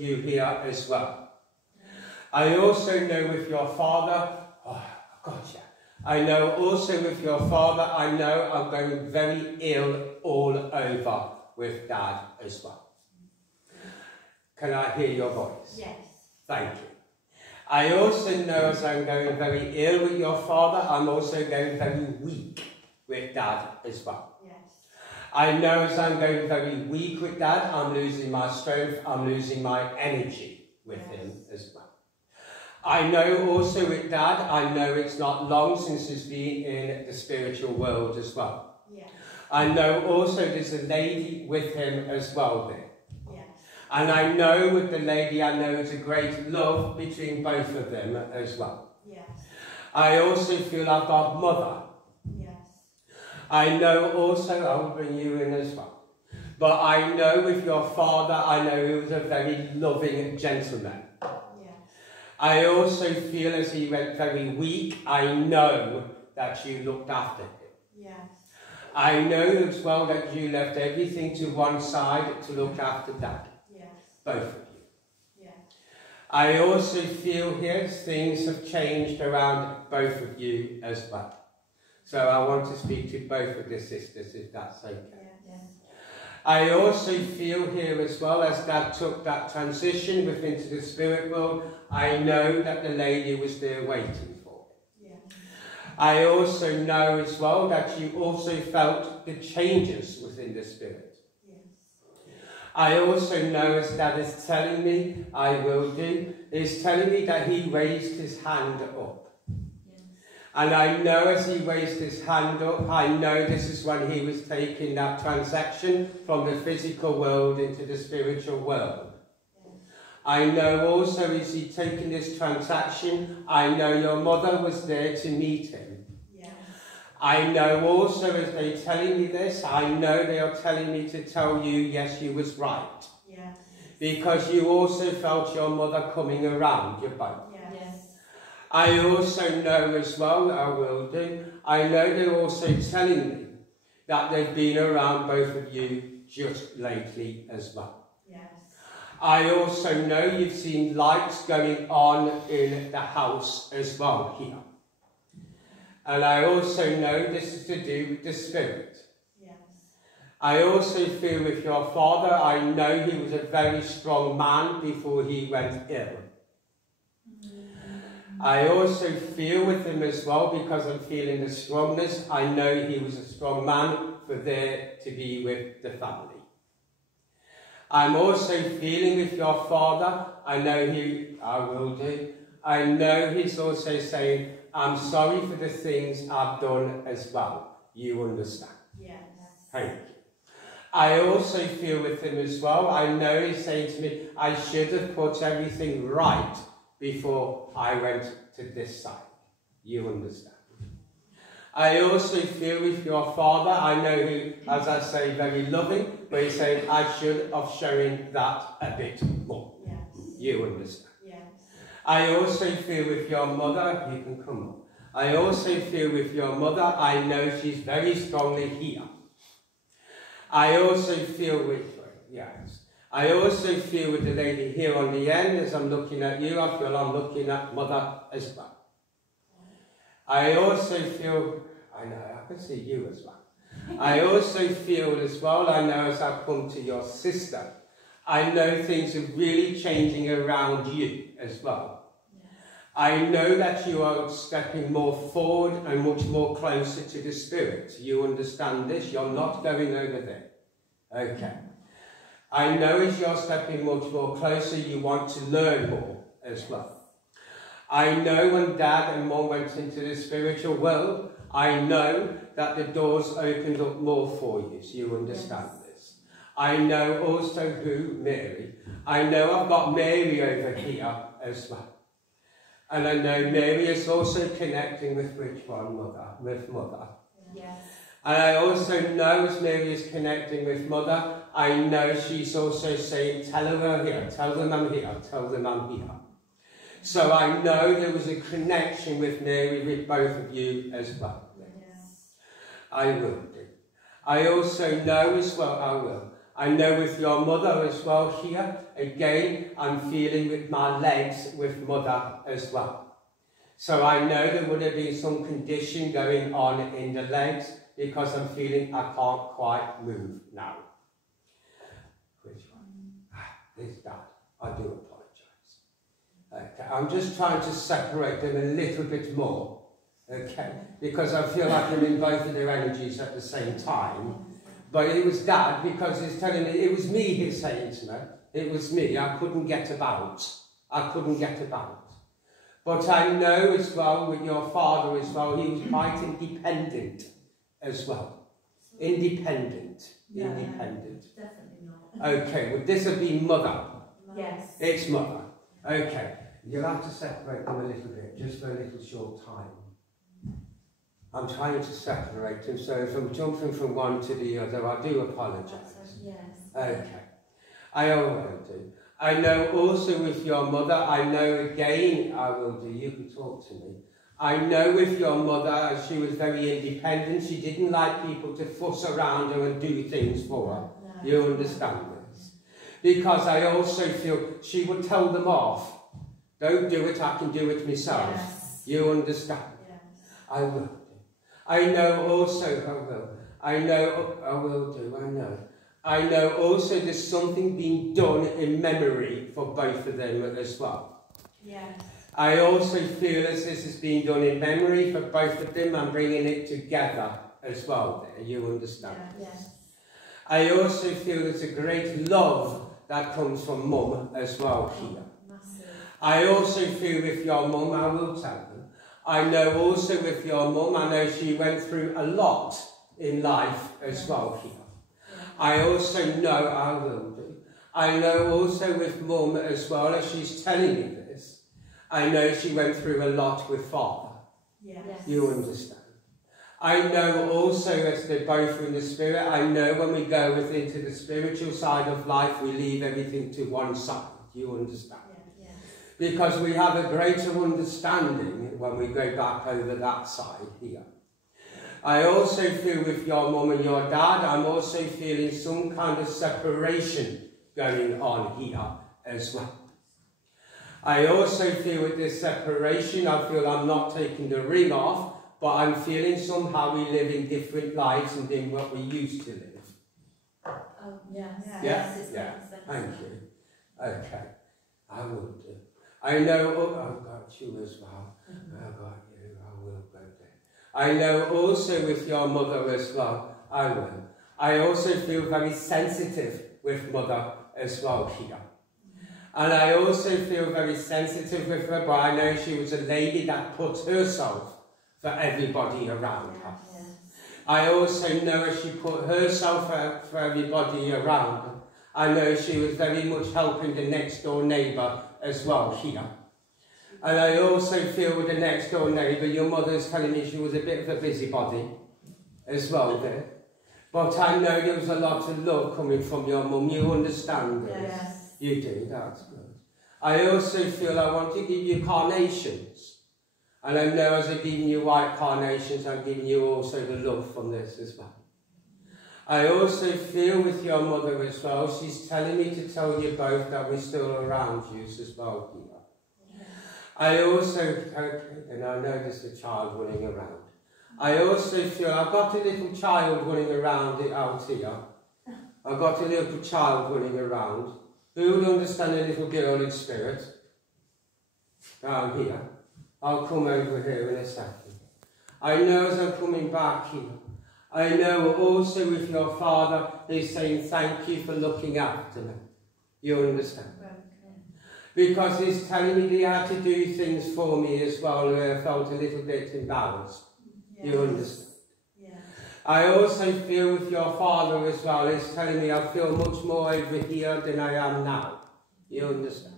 you here as well. I also know with your father, oh God, yeah. I know also with your father, I know I'm going very ill all over with Dad as well. Can I hear your voice? Yes. Thank you. I also know as I'm going very ill with your father, I'm also going very weak with Dad as well. Yes. I know as I'm going very weak with Dad, I'm losing my strength, I'm losing my energy with him as well. I know also with Dad, I know it's not long since he's been in the spiritual world as well. Yes. I know also there's a lady with him as well there. Yes. And I know with the lady, I know there's a great love between both of them as well. Yes. I also feel I've got mother. Yes. I know also, I'll bring you in as well. But I know with your father, I know he was a very loving gentleman. I also feel as he went very weak, I know that you looked after him. Yes. I know as well that you left everything to one side to look after Dad. Yes. Both of you. Yes. I also feel here things have changed around both of you as well. So I want to speak to both of the sisters if that's okay. Yes. I also feel here as well, as Dad took that transition within into the spirit world, I know that the lady was there waiting for him. Yes. I also know as well that you also felt the changes within the spirit. Yes. I also know as Dad is telling me, I will do, is telling me that he raised his hand up. And I know as he raised his hand up, I know this is when he was taking that transaction from the physical world into the spiritual world. Yes. I know also as he taking this transaction, I know your mother was there to meet him. Yes. I know also as they're telling me this, I know they are telling me to tell you, yes, you was right. Yes. Because you also felt your mother coming around your boat. I also know as well, I will do, I know they're also telling me that they've been around both of you just lately as well. Yes. I also know you've seen lights going on in the house as well here. And I also know this is to do with the spirit. Yes. I also feel with your father, I know he was a very strong man before he went ill. I also feel with him as well, because I'm feeling the strongness. I know he was a strong man for there to be with the family. I'm also feeling with your father. I know I will do. I know he's also saying, I'm sorry for the things I've done as well. You understand? Yes. Thank you. I also feel with him as well. I know he's saying to me, I should have put everything right before I went to this side. You understand? I also feel with your father, I know he, as I say, very loving, but he's saying I should have shown that a bit more. Yes. You understand? Yes. I also feel with your mother, you can come on. I also feel with your mother, I know she's very strongly here. I also feel with, yes. I also feel with the lady here on the end, as I'm looking at you, I feel I'm looking at mother as well. I also feel, I know, I can see you as well. I also feel as well, I know as I come to your sister, I know things are really changing around you as well. I know that you are stepping more forward and much more closer to the spirit. You understand this? You're not going over there. Okay. I know as you're stepping much more closer, you want to learn more as well. I know when Dad and Mum went into the spiritual world, I know that the doors opened up more for you, so you understand this. I know also who, Mary. I know I've got Mary over here as well. And I know Mary is also connecting with which one, Mother? With Mother. Yes. And I also know as Mary is connecting with Mother, I know she's also saying, tell her I'm here, tell them I'm here, tell them I'm here. So I know there was a connection with Mary with both of you as well. Yes. I will do. I also know as well, I know with your mother as well here, again, I'm feeling with my legs with mother as well. So I know there would have been some condition going on in the legs because I'm feeling I can't quite move now. Which one? This Dad. I do apologise. Okay, I'm just trying to separate them a little bit more. Okay, because I feel like I'm in both of their energies at the same time. But it was Dad because he's telling me, it was me he's saying to me. It was me. I couldn't get about. I couldn't get about. But I know as well with your father as well, he was quite independent as well. Independent. No, independent. Definitely not. Okay, well this would be mother. Yes. It's mother. Okay. You'll have to separate them a little bit, just for a little short time. I'm trying to separate them, so if I'm jumping from one to the other, I do apologise. Yes. Okay. I always do. I know also with your mother, I know again, I will do, you can talk to me. I know with your mother, she was very independent, she didn't like people to fuss around her and do things for her. No. You understand this? Because I also feel she would tell them off. Don't do it, I can do it myself. Yes. You understand? Yes. I will do. I know also, I will. I know, I will do, I know. I know also there's something being done in memory for both of them as well. Yes. I also feel as this is being done in memory for both of them. I'm bringing it together as well there, you understand? Yes. I also feel there's a great love that comes from Mum as well here. Massive. I also feel with your Mum, I will tell them, I know also with your Mum, I know she went through a lot in life as well here. I also know, I will do, I know also with Mum as well, as she's telling me this, I know she went through a lot with Father. Yes. You understand? I know also, as they're both in the spirit, I know when we go into the spiritual side of life, we leave everything to one side. You understand? Yeah. Yeah. Because we have a greater understanding when we go back over that side here. I also feel with your mum and your dad, I'm also feeling some kind of separation going on here as well. I also feel with this separation, I feel I'm not taking the ring off, but I'm feeling somehow we live in different lives and in what we used to live. Oh, yes. Yeah? Yes, yeah. Thank you. Okay. I will do. I know, I've got you as well. I've got you. I will go there. I know also with your mother as well. I will. I also feel very sensitive with mother as well here. And I also feel very sensitive with her, but I know she was a lady that put herself for everybody around her. Yes. I also know as she put herself out for everybody around her, I know she was very much helping the next door neighbour as well here. And I also feel with the next door neighbour, your mother's telling me she was a bit of a busybody as well there. But I know there was a lot of love coming from your mum, you understand this? Yes. You do, that's good. I also feel I want to give you carnations. And I know as I'm giving you white carnations, I'm giving you also the love from this as well. I also feel with your mother as well, she's telling me to tell you both that we're still around you as well here. Yes. I also, okay, and I know there's a child running around. I also feel I've got a little child running around out here. I've got a little child running around. Who would understand a little girl in spirit? Down here. I'll come over here in a second. I know as I'm coming back here, I know also with your father, he's saying thank you for looking after me. You understand? Okay. Because he's telling me he had to do things for me as well, and I felt a little bit embarrassed. Yes. You understand? Yeah. I also feel with your father as well, he's telling me I feel much more over here than I am now. You understand?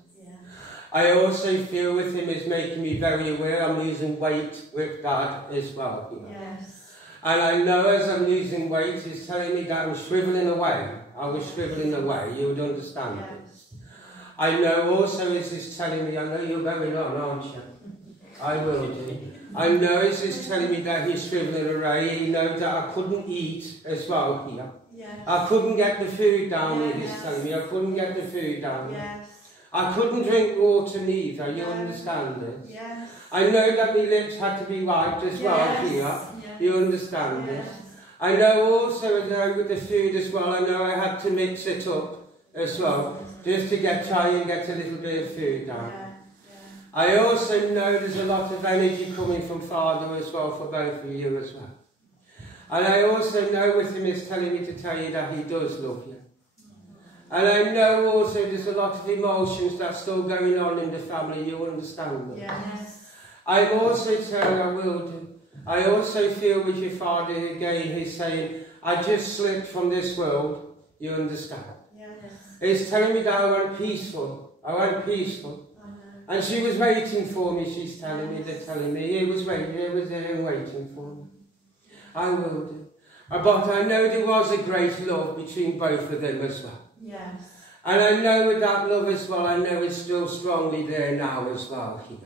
I also feel with him is making me very aware I'm losing weight with Dad as well. You know? Yes. And I know as I'm losing weight, he's telling me that I'm shrivelling away. I was shrivelling away. You would understand this. I know also as he's telling me, I know you're going on, aren't you? I will do. I know as he's telling me that he's shrivelling away. He knows that I couldn't eat as well here. Yes. I couldn't get the food down, he's telling me. I couldn't get the food down. I couldn't drink water neither, you understand this? I know that my lips had to be wiped as well here, you understand this? I know also with the food as well, I know I had to mix it up as well, just to try and get a little bit of food down. I also know there's a lot of energy coming from Father as well for both of you as well. And I also know with him is telling me to tell you that he does love you. And I know also there's a lot of emotions that's still going on in the family, you understand that? I'm also telling I will do. I also feel with your father again, he's saying, I just slipped from this world, you understand? He's telling me that I went peaceful. I went peaceful. And she was waiting for me, she's telling me, they're telling me. He was waiting, he was there and waiting for me. I will do. But I know there was a great love between both of them as well. And I know with that love as well, I know it's still strongly there now as well here.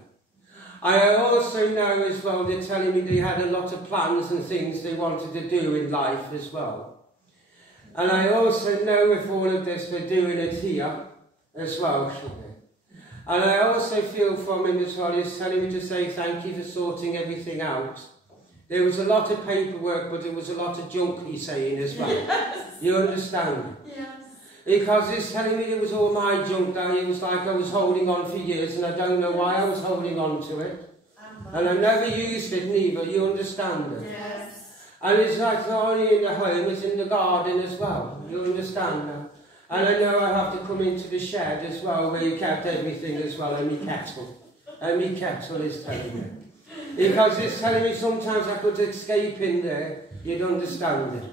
I also know as well, they're telling me they had a lot of plans and things they wanted to do in life as well. And I also know with all of this, they're doing it here as well. And I also feel from him as well, he's telling me to say thank you for sorting everything out. There was a lot of paperwork, but there was a lot of junk, he's saying as well. You understand? Because he's telling me it was all my junk that it was like I was holding on for years, and I don't know why I was holding on to it. And I never used it neither, you understand it? And it's like not only in the home, it's in the garden as well, you understand that? And I know I have to come into the shed as well, where you kept everything as well, and me kettle. And me kettle is telling me. Because it's telling me sometimes I could escape in there, you'd understand it.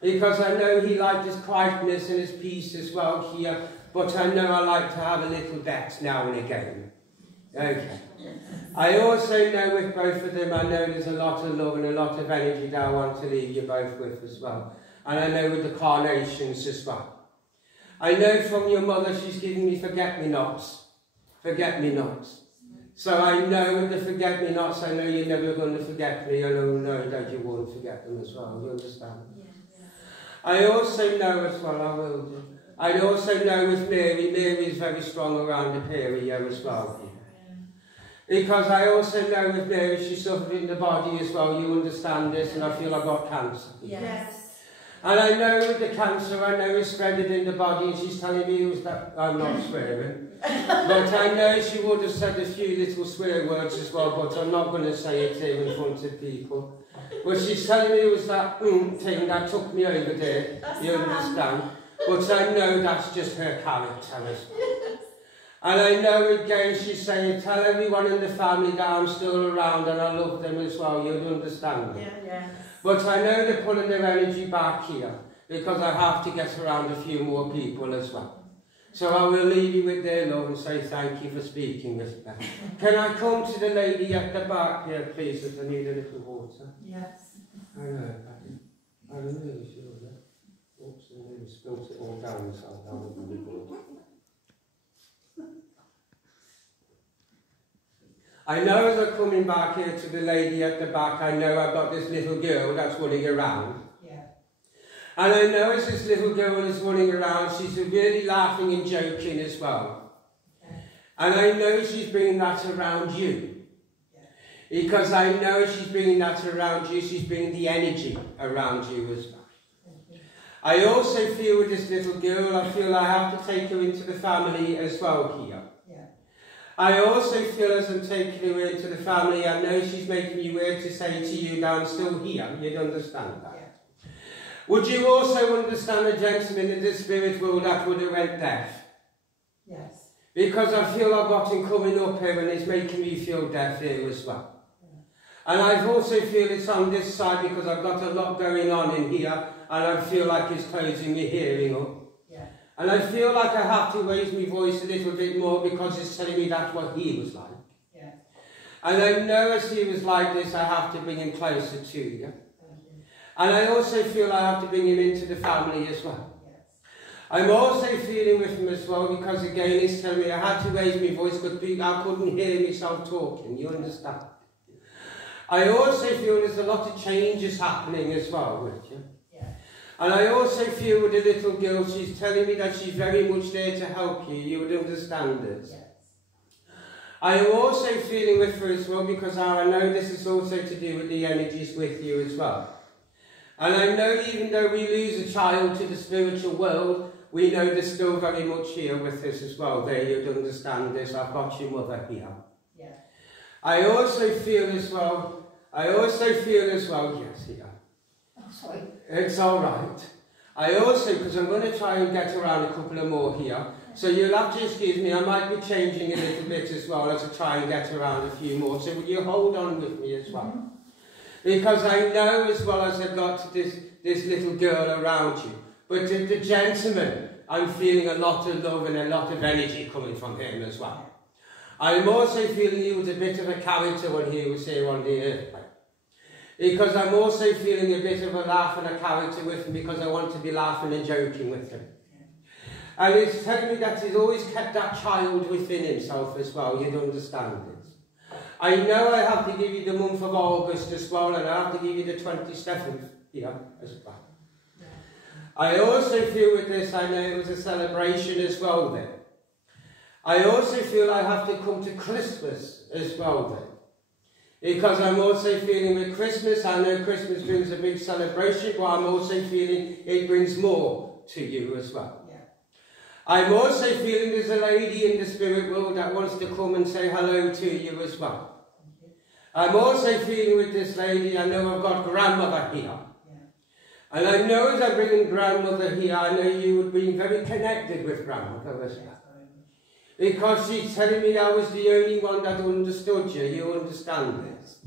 Because I know he liked his quietness and his peace as well here, but I know I like to have a little bet now and again. Okay. I also know with both of them, I know there's a lot of love and a lot of energy that I want to leave you both with as well. And I know with the carnations as well. I know from your mother she's giving me forget-me-nots. Forget-me-nots. So I know with the forget-me-nots, I know you're never going to forget me, and I know that you won't forget them as well, you understand? I also know as well, I will do. I also know with Mary, Mary is very strong around the area as well. Because I also know with Mary, she suffered in the body as well, you understand this, and I feel I've got cancer. And I know with the cancer, I know it's spreading in the body, and she's telling me that I'm not swearing. But I know she would have said a few little swear words as well, but I'm not going to say it here in front of people. But she's telling me it was that thing that took me over there, you understand? But I know that's just her character. And I know again she's saying, tell everyone in the family that I'm still around and I love them as well, you understand? But I know they're pulling their energy back here, because I have to get around a few more people as well. So I will leave you with their love and say thank you for speaking with me. Can I come to the lady at the back here, please, if I need a little water? I know, I'm really sure that. Oops, I nearly spilt it all down, so that wouldn't be good. I know as I'm coming back here to the lady at the back, I know I've got this little girl that's running around. And I know as this little girl is running around, she's really laughing and joking as well. And I know she's bringing that around you. Because I know she's bringing that around you, she's bringing the energy around you as well. I also feel with this little girl, I feel I have to take her into the family as well here. I also feel as I'm taking her into the family, I know she's making me word to say to you that I'm still here. You'd understand that. Would you also understand a gentleman in the spirit world that would have went deaf? Because I feel I've got him coming up here and it's making me feel deaf here as well. And I also feel it's on this side because I've got a lot going on in here and I feel like it's closing my hearing up. And I feel like I have to raise my voice a little bit more because it's telling me that's what he was like. And I know as he was like this, I have to bring him closer to you. And I also feel I have to bring him into the family as well. I'm also feeling with him as well because again he's telling me I had to raise my voice because I couldn't hear myself talking, you understand? I also feel there's a lot of changes happening as well with you. And I also feel with the little girl, she's telling me that she's very much there to help you. You would understand this. Yes. I am also feeling with her as well, because I know this is also to do with the energies with you as well. And I know even though we lose a child to the spiritual world, we know they're still very much here with us as well. There, you'd understand this. I've got your mother here. Yeah. I also feel as well, yes, here. Oh, sorry. It's all right. I also, because I'm going to try and get around a couple of more here, so you'll have to excuse me, I might be changing a little bit as well as I try and get around a few more, so will you hold on with me as well? Mm-hmm. Because I know as well as I've got this little girl around you, but the gentleman, I'm feeling a lot of love and a lot of energy coming from him as well. I'm also feeling he was a bit of a character when he was here on the earth. Because I'm also feeling a bit of a laugh and a character with him, because I want to be laughing and joking with him. And it's telling me that he's always kept that child within himself as well. You'd understand this. I know I have to give you the month of August as well, and I have to give you the 27th here as well. I also feel with this, I know it was a celebration as well there. I also feel I have to come to Christmas as well there. Because I'm also feeling with Christmas, I know Christmas brings a big celebration, but I'm also feeling it brings more to you as well. Yeah. I'm also feeling there's a lady in the spirit world that wants to come and say hello to you as well. I'm also feeling with this lady, I know I've got grandmother here. Yeah. And I know as I bring in grandmother here, I know you would be very connected with grandmother as well. Because she's telling me I was the only one that understood you. You understand this.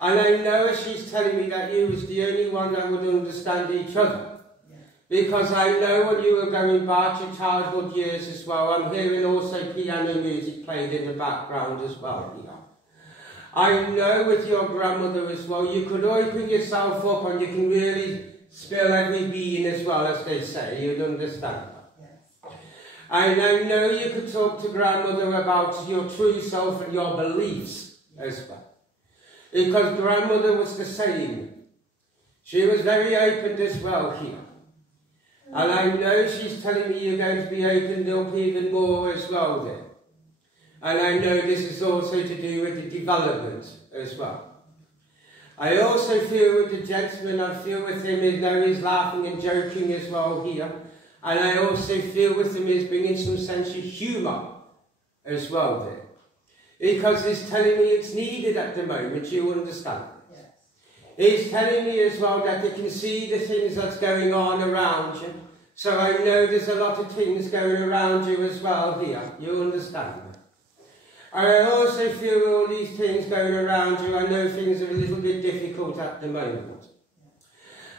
And I know as she's telling me that you was the only one that would understand each other. Yeah. Because I know when you were going back to childhood years as well, I'm hearing also piano music played in the background as well. Yeah. I know with your grandmother as well, you could open yourself up and you can really spill every bean as well, as they say. You'd understand. And I know you could talk to grandmother about your true self and your beliefs as well. Because grandmother was the same. She was very open as well here. And I know she's telling me you're going to be opened up even more as well there. And I know this is also to do with the development as well. I also feel with the gentleman, I feel with him, as though he's laughing and joking as well here. And I also feel with him is bringing some sense of humour as well there. Because he's telling me it's needed at the moment, you understand? Yes. He's telling me as well that they can see the things that's going on around you. So I know there's a lot of things going around you as well here, you understand? And I also feel all these things going around you, I know things are a little bit difficult at the moment.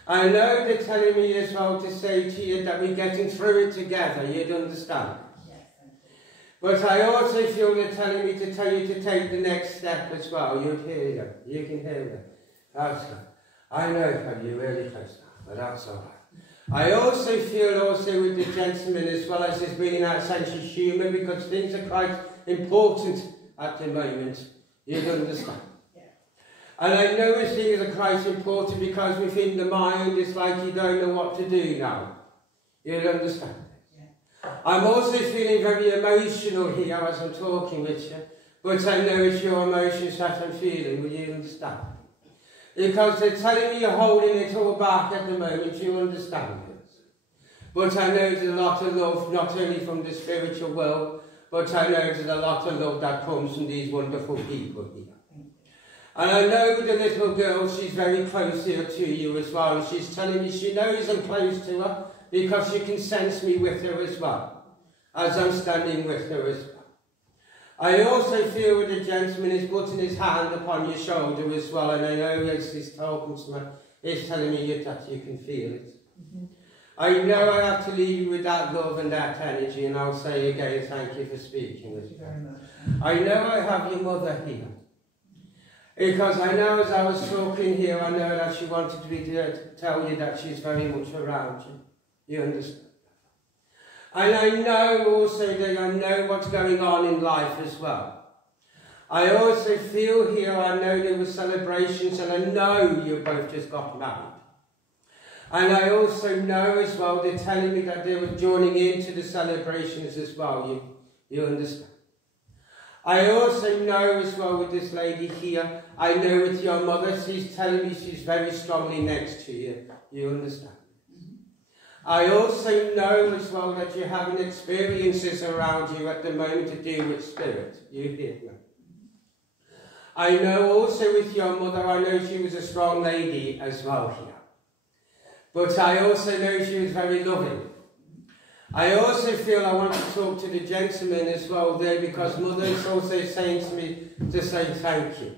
I know they're telling me as well to say to you that we're getting through it together, you'd understand. Yes. But I also feel they're telling me to tell you to take the next step as well. You'd hear them. You can hear them. That's good. I know you're really close now, but that's all right. I also feel also with the gentleman as well as he's bringing out sense of humour, because things are quite important at the moment. You'd understand. And I know these things are quite important because within the mind it's like you don't know what to do now. You'll understand this. Yeah. I'm also feeling very emotional here as I'm talking with you, but I know it's your emotions that I'm feeling, will you understand? Because they're telling me you're holding it all back at the moment, you understand this. But I know there's a lot of love, not only from the spiritual world, but I know there's a lot of love that comes from these wonderful people here. And I know the little girl, she's very close here to you as well. And she's telling me she knows I'm close to her because she can sense me with her as well, as I'm standing with her as well. I also feel that the gentleman is putting his hand upon your shoulder as well. And I know as he's talking to me, he's telling me that you can feel it. Mm-hmm. I know I have to leave you with that love and that energy. And I'll say again, thank you for speaking with me. I know I have your mother here. Because I know as I was talking here, I know that she wanted me to tell you that she's very much around you. You understand? And I know also that I know what's going on in life as well. I also feel here, I know there were celebrations and I know you both just got married. And I also know as well, they're telling me that they were joining into the celebrations as well. You understand? I also know as well with this lady here, I know with your mother, she's telling me she's very strongly next to you. You understand? I also know as well that you're having experiences around you at the moment to do with spirit. You hear me? I know also with your mother, I know she was a strong lady as well here. But I also know she was very loving. I also feel I want to talk to the gentleman as well there, because Mother is also saying to me to say thank you.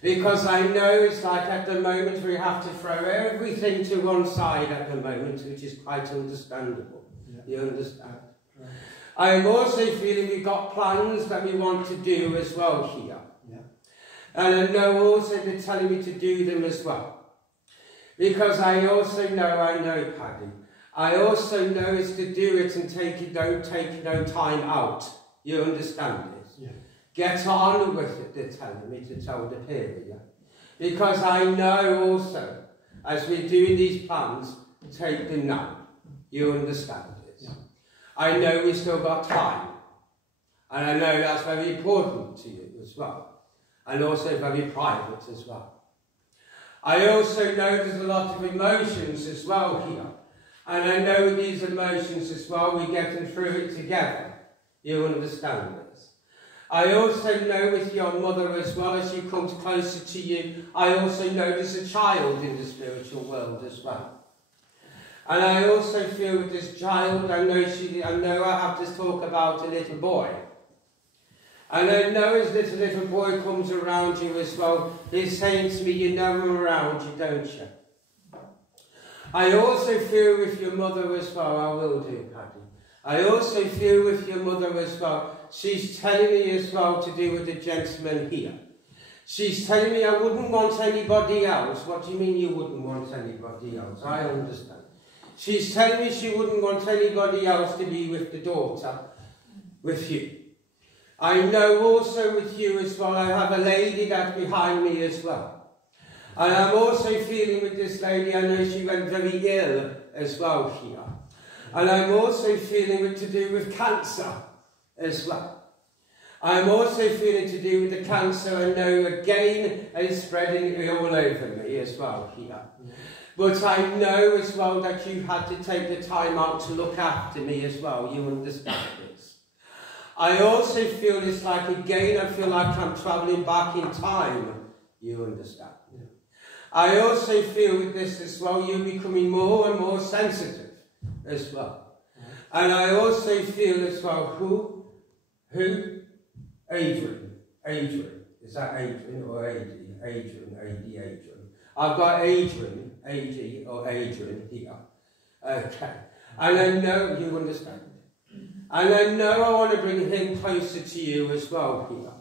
Because I know it's like at the moment we have to throw everything to one side at the moment, which is quite understandable. Yeah. You understand? Right. I am also feeling we've got plans that we want to do as well here. Yeah. And I know also they're telling me to do them as well. Because I also know, Paddy, I also know it's to do it and don't take no time out. You understand this? Yeah. Get on with it, they're telling me to tell the period. Yeah? Because I know also, as we're doing these plans, take them now. You understand this? Yeah. I know we've still got time. And I know that's very important to you as well. And also very private as well. I also know there's a lot of emotions as well here. And I know these emotions as well, we're getting through it together. You understand this? I also know with your mother as well, as she comes closer to you, I also know there's a child in the spiritual world as well. And I also feel with this child, I know I have to talk about a little boy. And I know as this little boy comes around you as well, he's saying to me, you know him around you, don't you? I also feel with your mother as well, I will do, Paddy. I also feel with your mother as well, she's telling me as well to do with the gentleman here. She's telling me I wouldn't want anybody else. What do you mean you wouldn't want anybody else? I understand. She's telling me she wouldn't want anybody else to be with the daughter, with you. I know also with you as well, I have a lady that's behind me as well. And I'm also feeling with this lady, I know she went very ill as well here. And I'm also feeling it to do with cancer as well. I'm also feeling to do with the cancer, I know again it's spreading all over me as well here. But I know as well that you had to take the time out to look after me as well, you understand this. I also feel it's like, again, I feel like I'm travelling back in time. You understand? Yeah. I also feel with this as well, you're becoming more and more sensitive as well. Yeah. And I also feel as well, who? Adrian. Is that Adrian or AD? Adrian. I've got Adrian, AD or Adrian here. Okay. And I know you understand. And I know I want to bring him closer to you as well here.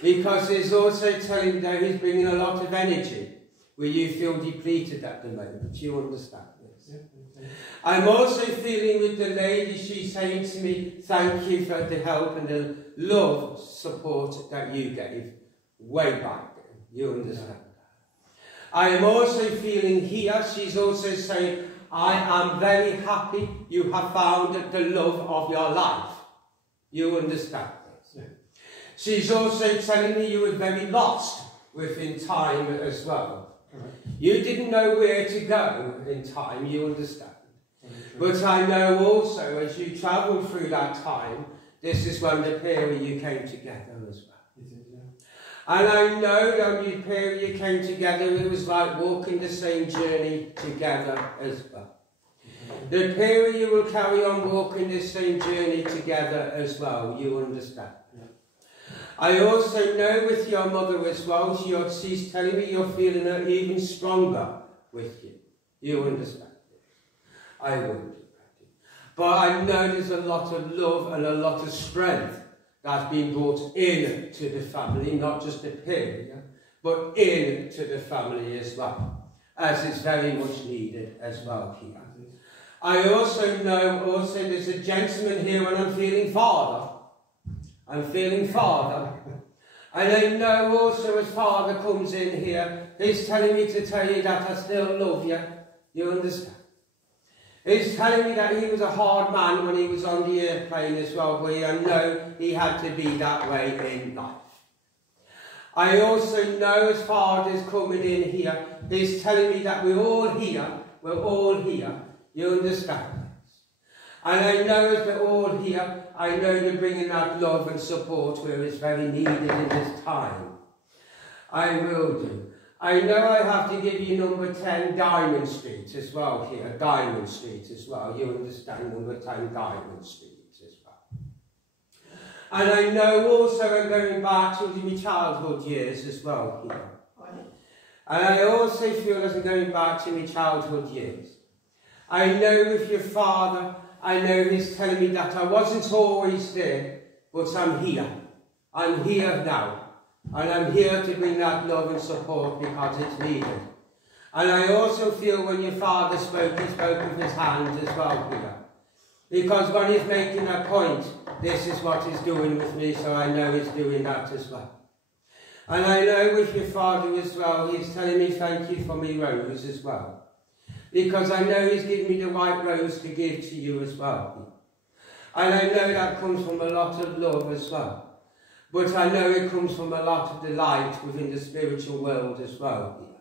Because he's also telling that he's bringing a lot of energy where you feel depleted at the moment. You understand this? Yeah. I'm also feeling with the lady, she's saying to me, thank you for the help and the love, support that you gave way back then. You understand? I am also feeling here, she's also saying, I am very happy you have found the love of your life. You understand this? Yeah. She's also telling me you were very lost within time as well. Right. You didn't know where to go in time, you understand. But I know also as you travelled through that time, this is when the period you came together as well. And I know that the period you came together, it was like walking the same journey together as well. The period you will carry on walking the same journey together as well, you understand. I also know with your mother as well, she's telling me you're feeling her even stronger with you. You understand this? I wouldn't. But I know there's a lot of love and a lot of strength that's been brought in to the family, not just the period, but into the family as well, as it's very much needed as well here. I also know there's a gentleman here and I'm feeling father. I'm feeling father. And I know also as father comes in here, he's telling me to tell you that I still love you. You understand? He's telling me that he was a hard man when he was on the airplane as well, but I know he had to be that way in life. I also know as far as coming in here, he's telling me that we're all here, you understand this? And I know as we're all here, I know you're bringing that love and support where it's very needed in this time. I will do. I know I have to give you number 10 Diamond Street as well here, Diamond Street as well. You understand number 10 Diamond Street as well. And I know also I'm going back to my childhood years as well here. And I also feel as I'm going back to my childhood years. I know with your father, I know he's telling me that I wasn't always there, but I'm here. I'm here now. And I'm here to bring that love and support because it's needed. And I also feel when your father spoke, he spoke with his hand as well here. Because when he's making that point, this is what he's doing with me, so I know he's doing that as well. And I know with your father as well, he's telling me thank you for me rose as well. Because I know he's giving me the white rose to give to you as well. And I know that comes from a lot of love as well. But I know it comes from a lot of delight within the spiritual world as well.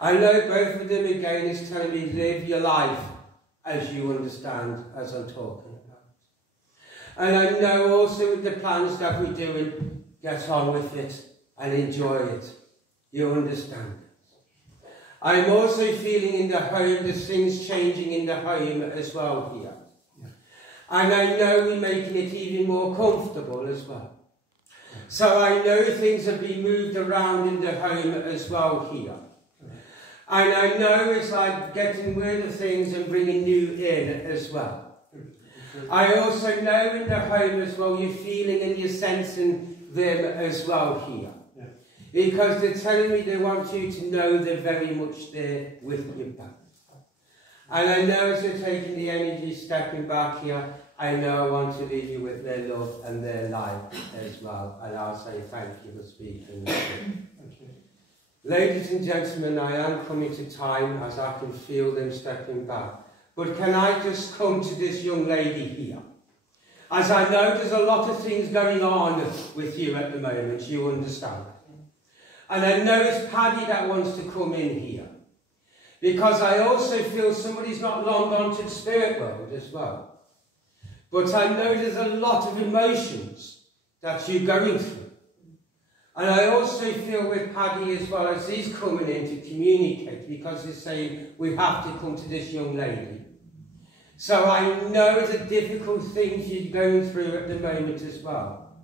I know both of them again is telling me live your life as you understand, as I'm talking about. And I know also with the plans that we're doing, get on with it and enjoy it. You understand it. I'm also feeling in the home, there's things changing in the home as well here. And I know we're making it even more comfortable as well. So I know things have been moved around in the home as well here. And I know it's like getting rid of things and bringing new in as well. I also know in the home as well, you're feeling and you're sensing them as well here. Because they're telling me they want you to know they're very much there with you back. And I know as they're taking the energy, stepping back here, I know I want to leave you with their love and their life as well. And I'll say thank you for speaking. Ladies and gentlemen, I am coming to time as I can feel them stepping back. But can I just come to this young lady here? As I know there's a lot of things going on with you at the moment, you understand. And I know it's Paddy that wants to come in here. Because I also feel somebody's not long gone to the spirit world as well. But I know there's a lot of emotions that you're going through. And I also feel with Paddy as well, as he's coming in to communicate, because he's saying, we have to come to this young lady. So I know it's a difficult thing you're going through at the moment as well.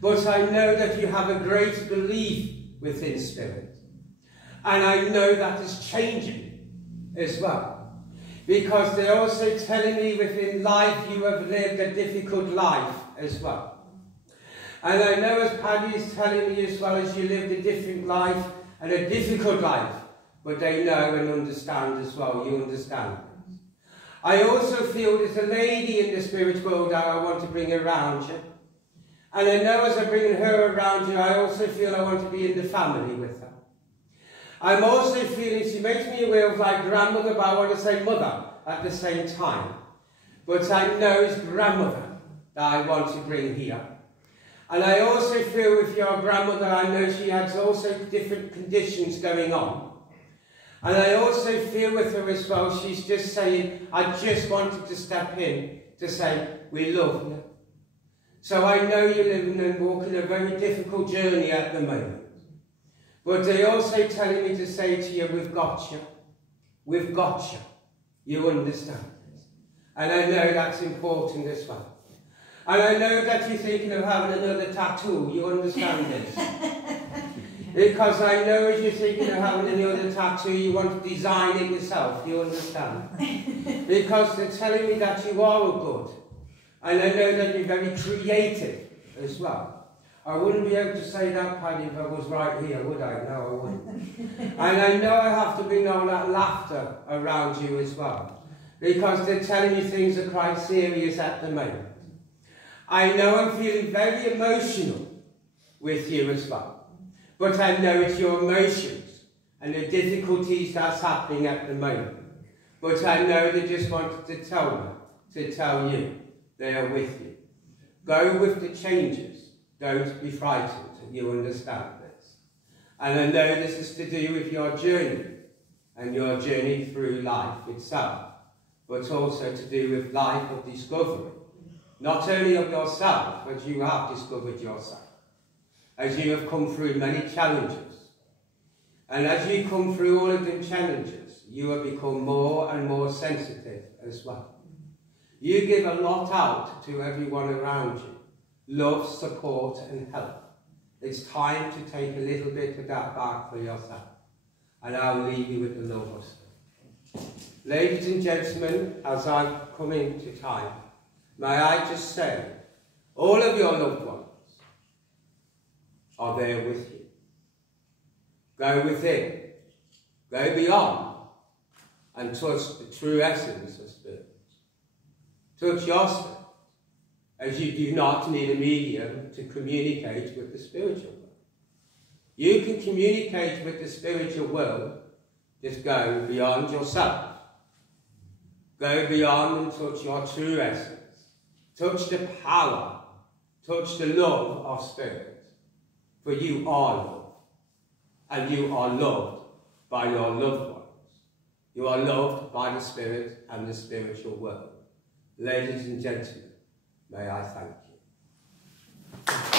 But I know that you have a great belief within spirit. And I know that is changing as well. Because they're also telling me within life you have lived a difficult life as well. And I know as Paddy is telling me as well as you lived a different life and a difficult life. But they know and understand as well, you understand. I also feel there's a lady in the spirit world that I want to bring around you. And I know as I'm bringing her around you, I also feel I want to be in the family with her. I'm also feeling, she makes me aware of my grandmother, but I want to say mother at the same time. But I know it's grandmother that I want to bring here. And I also feel with your grandmother, I know she has also different conditions going on. And I also feel with her as well, she's just saying, I just wanted to step in to say, we love you. So I know you're living and walking a very difficult journey at the moment. But they're also telling me to say to you, we've got you. We've got you. You understand this. And I know that's important as well. And I know that you're thinking of having another tattoo. You understand this. Because I know as you're thinking of having another tattoo, you want to design it yourself. You understand. Because they're telling me that you are good. And I know that you're very creative as well. I wouldn't be able to say that, Paddy, if I was right here, would I? No, I wouldn't. And I know I have to bring all that laughter around you as well. Because they're telling you things are quite serious at the moment. I know I'm feeling very emotional with you as well. But I know it's your emotions and the difficulties that's happening at the moment. But I know they just wanted to tell you, they are with you. Go with the changes. Don't be frightened. You understand this. And I know this is to do with your journey and your journey through life itself, but also to do with life of discovery. Not only of yourself, but you have discovered yourself. As you have come through many challenges. And as you come through all of the challenges, you have become more and more sensitive as well. You give a lot out to everyone around you. Love, support and help. It's time to take a little bit of that back for yourself. And I'll leave you with the love of spirit. Ladies and gentlemen, as I'm coming to time, may I just say, all of your loved ones are there with you. Go within, go beyond, and touch the true essence of spirit. Touch your spirit, as you do not need a medium to communicate with the spiritual world. You can communicate with the spiritual world, just go beyond yourself. Go beyond and touch your true essence. Touch the power, touch the love of spirit. For you are love, and you are loved by your loved ones. You are loved by the spirit and the spiritual world. Ladies and gentlemen, may I thank you.